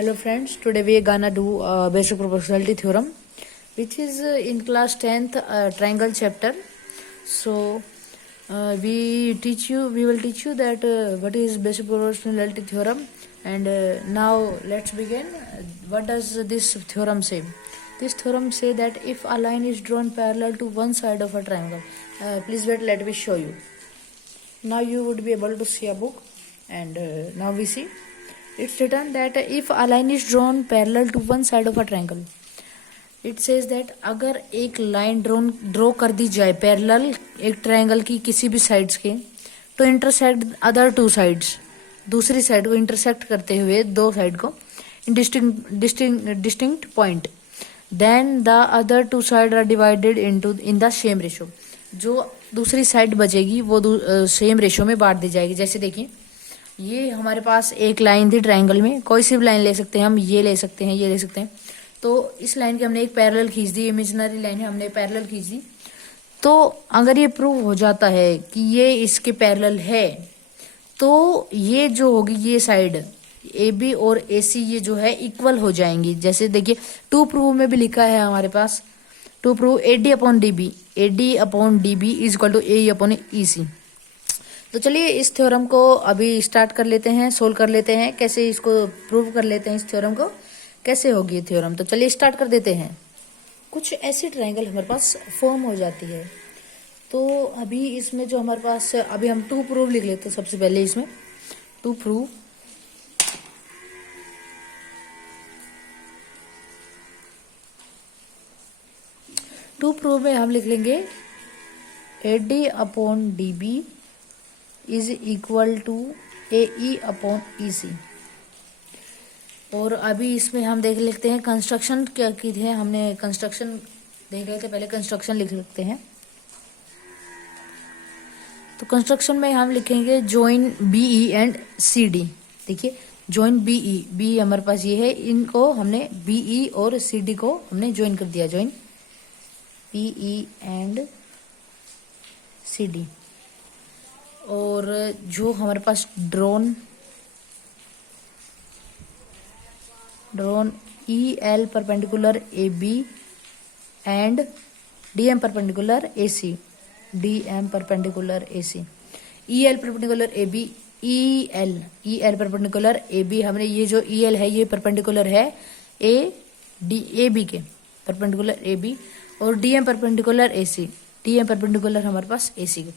Hello friends, today we are gonna do basic proportionality theorem, which is in class 10th triangle chapter. So we will teach you that what is basic proportionality theorem, and now let's begin. What does this theorem say? This theorem say that if a line is drawn parallel to one side of a triangle, please wait, let me show you. Now you would be able to see a book, and now we see. It's written that if a line is drawn parallel to one side of a triangle, it says that अगर एक line draw कर दी जाए parallel एक triangle की किसी भी sides के, तो इंटरसेक्ट अदर टू साइड्स, दूसरी साइड को इंटरसेक्ट करते हुए दो साइड को distinct point, then the other two side are divided in the same ratio. जो दूसरी साइड बचेगी वो सेम रेशो में बांट दी जाएगी. जैसे देखिए, ये हमारे पास एक लाइन थी ट्रायंगल में, कोई सी भी लाइन ले सकते हैं हम, ये ले सकते हैं, ये ले सकते हैं. तो इस लाइन की हमने एक पैरेलल खींच दी, इमेजिनरी लाइन है, हमने पैरेलल खींच दी. तो अगर ये प्रूव हो जाता है कि ये इसके पैरेलल है, तो ये जो होगी ये साइड ए बी और ए सी ये जो है इक्वल हो जाएंगी. जैसे देखिए, टू प्रूव में भी लिखा है हमारे पास, to prove A D upon D B is equal to A upon E C. तो चलिए इस थ्योरम को अभी स्टार्ट कर लेते हैं, सोल्व कर लेते हैं, कैसे इसको प्रूव कर लेते हैं, इस थ्योरम को कैसे होगी ये थ्योरम. तो चलिए स्टार्ट कर देते हैं. कुछ ऐसी ट्रायंगल हमारे पास फॉर्म हो जाती है. तो अभी इसमें जो हमारे पास, अभी हम टू प्रूव लिख लेते हैं. सबसे पहले इसमें टू प्रूव में हम लिख लेंगे A D upon D B is equal to A E upon E C. और अभी इसमें हम देख लेते हैं कंस्ट्रक्शन क्या की है. हमने कंस्ट्रक्शन देख रहे थे, पहले कंस्ट्रक्शन लिख लेते हैं. तो कंस्ट्रक्शन में हम लिखेंगे join B E and C D. देखिए, जॉइन बी हमारे पास ये है, इनको हमने बी ई और सी डी को हमने ज्वाइन कर दिया. Join B E and C D. और जो हमारे पास drawn E L perpendicular A B and D M perpendicular A C, D M perpendicular A C, E L perpendicular A B, E L perpendicular A B. हमने ये जो E L है ये perpendicular है ए बी के, perpendicular A B. और D M perpendicular A C, D M perpendicular हमारे पास ए सी के.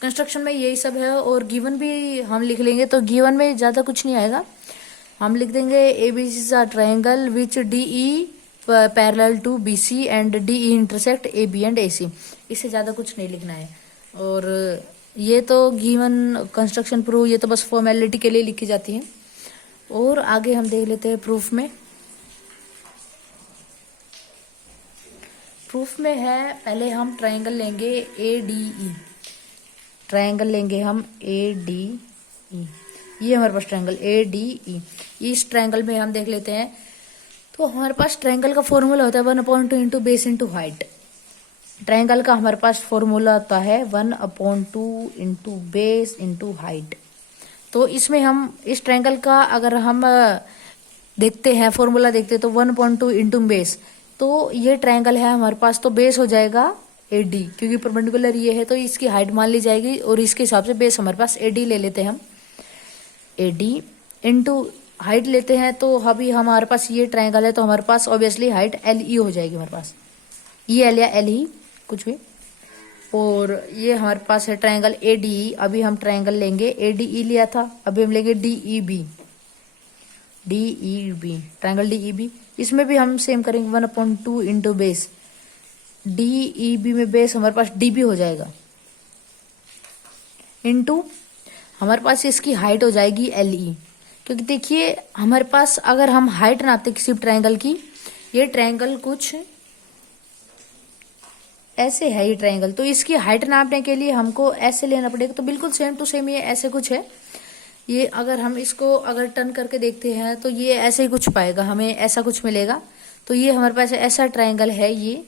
कंस्ट्रक्शन में यही सब है. और गिवन भी हम लिख लेंगे, तो गिवन में ज्यादा कुछ नहीं आएगा. हम लिख देंगे A B C is a triangle which D E parallel to B C and D E intersect A B and A C. इससे ज्यादा कुछ नहीं लिखना है. और ये तो गिवन कंस्ट्रक्शन प्रूफ, ये तो बस फॉर्मेलिटी के लिए लिखी जाती है. और आगे हम देख लेते हैं प्रूफ में. प्रूफ में है, पहले हम ट्रायंगल लेंगे ए डी ई, ट्रायंगल लेंगे हम ए डी ई. ये हमारे पास ट्रायंगल ए डी ई. इस ट्रायंगल में हम देख लेते हैं, तो हमारे पास ट्रायंगल का फॉर्मूला होता है 1/2 into base into height. Triangle का हमारे पास फॉर्मूला होता है 1/2 इंटू बेस इंटू हाइट. तो इसमें हम इस ट्रायंगल का अगर हम देखते हैं, फॉर्मूला देखते हैं, तो 1/2 इंटू बेस, तो ये ट्रायंगल है हमारे पास, तो बेस हो जाएगा ए डी, क्योंकि परपेंडिकुलर ये है तो इसकी हाइट मान ली जाएगी. और इसके हिसाब से बेस हमारे पास ए डी ले लेते हैं हम. ए डी इंटू हाइट लेते हैं, तो अभी हमारे पास ये ट्रायंगल है, तो हमारे पास ऑब्वियसली हाइट एल ई हो जाएगी हमारे पास, ई एल या एल ई कुछ भी. और ये हमारे पास है ट्रायंगल ए डी ई. अभी हम ट्रायंगल लेंगे ए डी ई लिया था, अभी हम लेंगे D E B, triangle D E B. इसमें भी हम सेम करेंगे 1/2 into base. D E B में बेस हमारे पास डी बी हो जाएगा, इंटू हमारे पास इसकी हाइट हो जाएगी एल ई. क्योंकि देखिए, हमारे पास अगर हम हाइट नापते किसी ट्रायंगल की, ये ट्रायंगल कुछ ऐसे है ये ट्रायंगल, तो इसकी हाइट नापने के लिए हमको ऐसे लेना पड़ेगा. तो बिल्कुल सेम टू सेम ये ऐसे कुछ है. ये अगर हम इसको अगर टर्न करके देखते हैं, तो ये ऐसे ही कुछ पाएगा, हमें ऐसा कुछ मिलेगा. तो ये हमारे पास ऐसा ट्रायंगल है ये.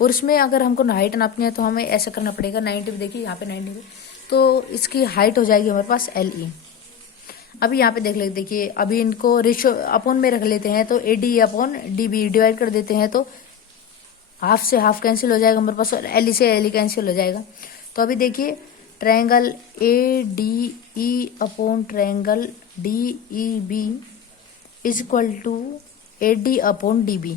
और इसमें अगर हमको हाइट नापनी है तो हमें ऐसा करना पड़ेगा 90 भी. देखिए यहाँ पे 90 भी, तो इसकी हाइट हो जाएगी हमारे पास एल ई. अभी यहाँ पे देख लेते, देखिए अभी इनको रेशो अपॉन में रख लेते हैं, तो AD अपॉन DB डिवाइड कर देते हैं, तो हाफ से हाफ कैंसिल हो जाएगा हमारे पास, और LE से LE कैंसिल हो जाएगा। तो अभी देखिए triangle ADE upon triangle DEB is equal to AD upon DB,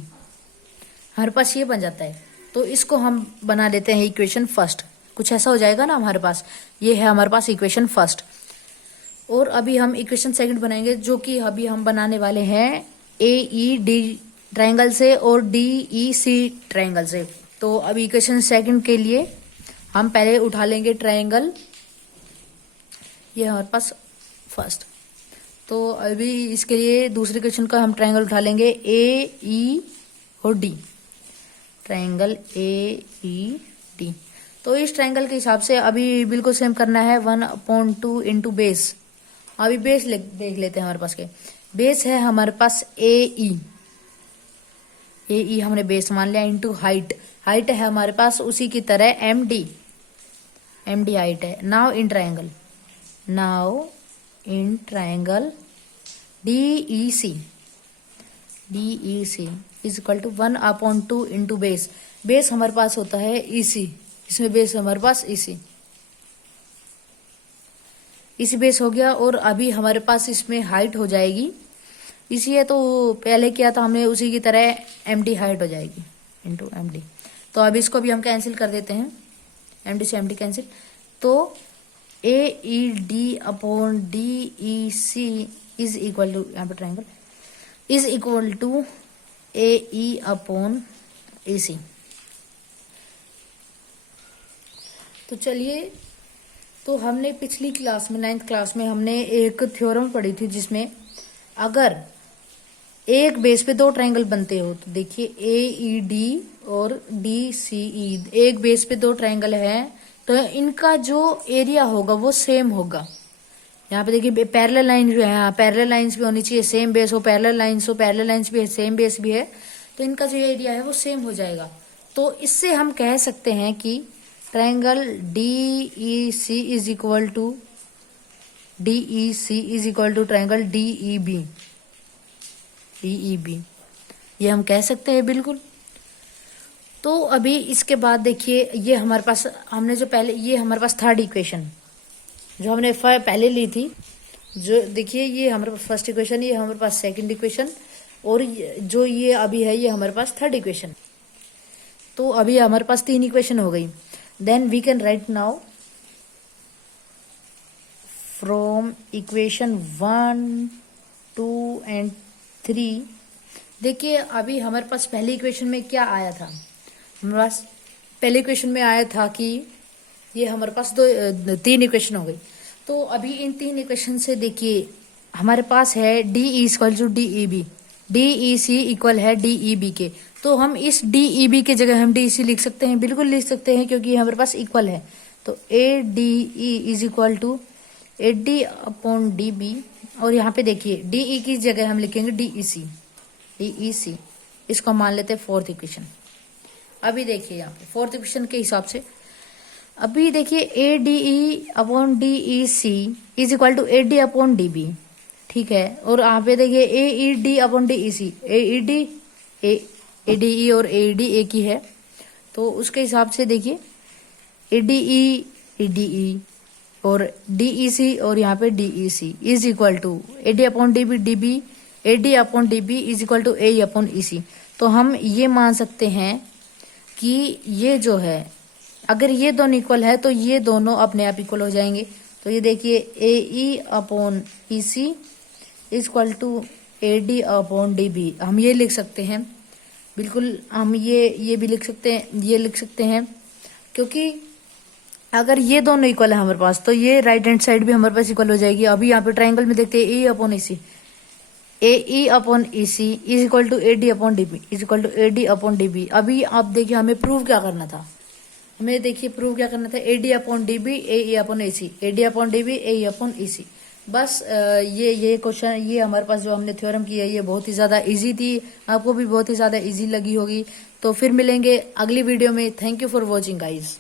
हमारे पास ये बन जाता है। तो इसको हम बना लेते हैं इक्वेशन फर्स्ट, कुछ ऐसा हो जाएगा ना हमारे पास। ये है हमारे पास इक्वेशन फर्स्ट, और अभी हम इक्वेशन सेकंड बनाएंगे, जो कि अभी हम बनाने वाले हैं AED ट्रायंगल से और DEC ट्रायंगल से। तो अभी इक्वेशन सेकंड के लिए हम पहले उठा लेंगे ट्रायंगल, ये हमारे पास फर्स्ट। तो अभी इसके लिए दूसरे इक्वेशन का हम ट्रायंगल उठा लेंगे AE और D, ट्रायंगल AED। तो इस ट्रायंगल के हिसाब से अभी बिल्कुल सेम करना है, 1/2 इंटू बेस। अभी बेस देख लेते हैं हमारे पास के। बेस है हमारे पास AE हमने बेस मान लिया, इंटू हाइट। हाइट है हमारे पास उसी की तरह MD हाइट है। Now in triangle DEC is equal to 1/2 into base. Base हमारे पास होता है EC, इसमें बेस हमारे पास EC बेस हो गया। और अभी हमारे पास इसमें हाइट हो जाएगी इसी है, तो पहले किया था हमने उसी की तरह MD हाइट हो जाएगी इंटू MD। तो अभी इसको भी हम कैंसिल कर देते हैं, MD से MD कैंसिल। तो AED upon DEC is equal to, यहाँ पे triangle is equal to AE upon AC। तो चलिए, तो हमने पिछली क्लास में 9th क्लास में हमने एक थ्योरम पढ़ी थी, जिसमें अगर एक बेस पे दो ट्रायंगल बनते हो, तो देखिए AED और DCE एक बेस पे दो ट्रायंगल है, तो इनका जो एरिया होगा वो सेम होगा। यहाँ पे देखिए पैरेलल लाइन जो है, पैरेलल लाइंस भी होनी चाहिए, सेम बेस हो, पैरेलल लाइंस भी है, सेम बेस भी है, तो इनका जो एरिया है वो सेम हो जाएगा। तो इससे हम कह सकते हैं कि triangle DEC is equal to triangle DEB, ये हम कह सकते हैं बिल्कुल। तो अभी इसके बाद देखिए, ये हमारे पास हमने जो पहले, ये हमारे पास थर्ड इक्वेशन जो हमने पहले ली थी, जो देखिए ये हमारे पास फर्स्ट इक्वेशन, ये हमारे पास सेकंड इक्वेशन, और जो ये अभी है ये हमारे पास थर्ड इक्वेशन। तो अभी हमारे पास 3 इक्वेशन हो गई। Then we can write now from equation 1, 2 and 3। देखिए अभी हमारे पास पहली इक्वेशन में क्या आया था, हमारे पास पहले इक्वेशन में आया था कि ये हमारे पास 3 इक्वेशन हो गई। तो अभी इन 3 इक्वेशन से देखिए हमारे पास है DE equal to DEB, DEC equal है DEB के। तो हम इस DEB के जगह हम DEC लिख सकते हैं, बिल्कुल लिख सकते हैं, क्योंकि हमारे पास इक्वल है। तो ADE is equal to AD upon DB, और यहाँ पे देखिए DE की जगह हम लिखेंगे DEC, इसको मान लेते हैं फोर्थ इक्वेशन। अभी देखिए यहाँ पे फोर्थ इक्वेशन के हिसाब से अभी देखिए ADE upon DEC is equal to AD upon DB, ठीक है। और यहाँ पे देखिए AED अपॉन DEC, ADE और AED एक ही है, तो उसके हिसाब से देखिए ADE और DEC और यहाँ पे DEC is equal to AD upon DB, AD upon DB is equal to AE upon EC। तो हम ये मान सकते हैं कि ये जो है, अगर ये दोनों इक्वल है तो ये दोनों अपने आप इक्वल हो जाएंगे। तो ये देखिए AE upon EC is equal to AD upon DB, हम ये लिख सकते हैं, बिल्कुल हम ये भी लिख सकते हैं, ये लिख सकते हैं, क्योंकि अगर ये दोनों इक्वल है हमारे पास, तो ये राइट हैंड साइड भी हमारे पास इक्वल हो जाएगी। अभी यहाँ पे ट्रायंगल में देखते हैं AE upon EC, AE upon EC is equal to AD upon DB is equal to AD upon DB। अभी आप देखिए हमें प्रूव क्या करना था, हमें देखिए प्रूव क्या करना था, AD upon DB AE upon EC, AD upon DB AE upon EC। बस ये क्वेश्चन, ये हमारे पास जो हमने थ्योरम की है ये बहुत ही ज़्यादा इजी थी, आपको भी बहुत ही ज़्यादा इजी लगी होगी। तो फिर मिलेंगे अगली वीडियो में। Thank you for watching guys.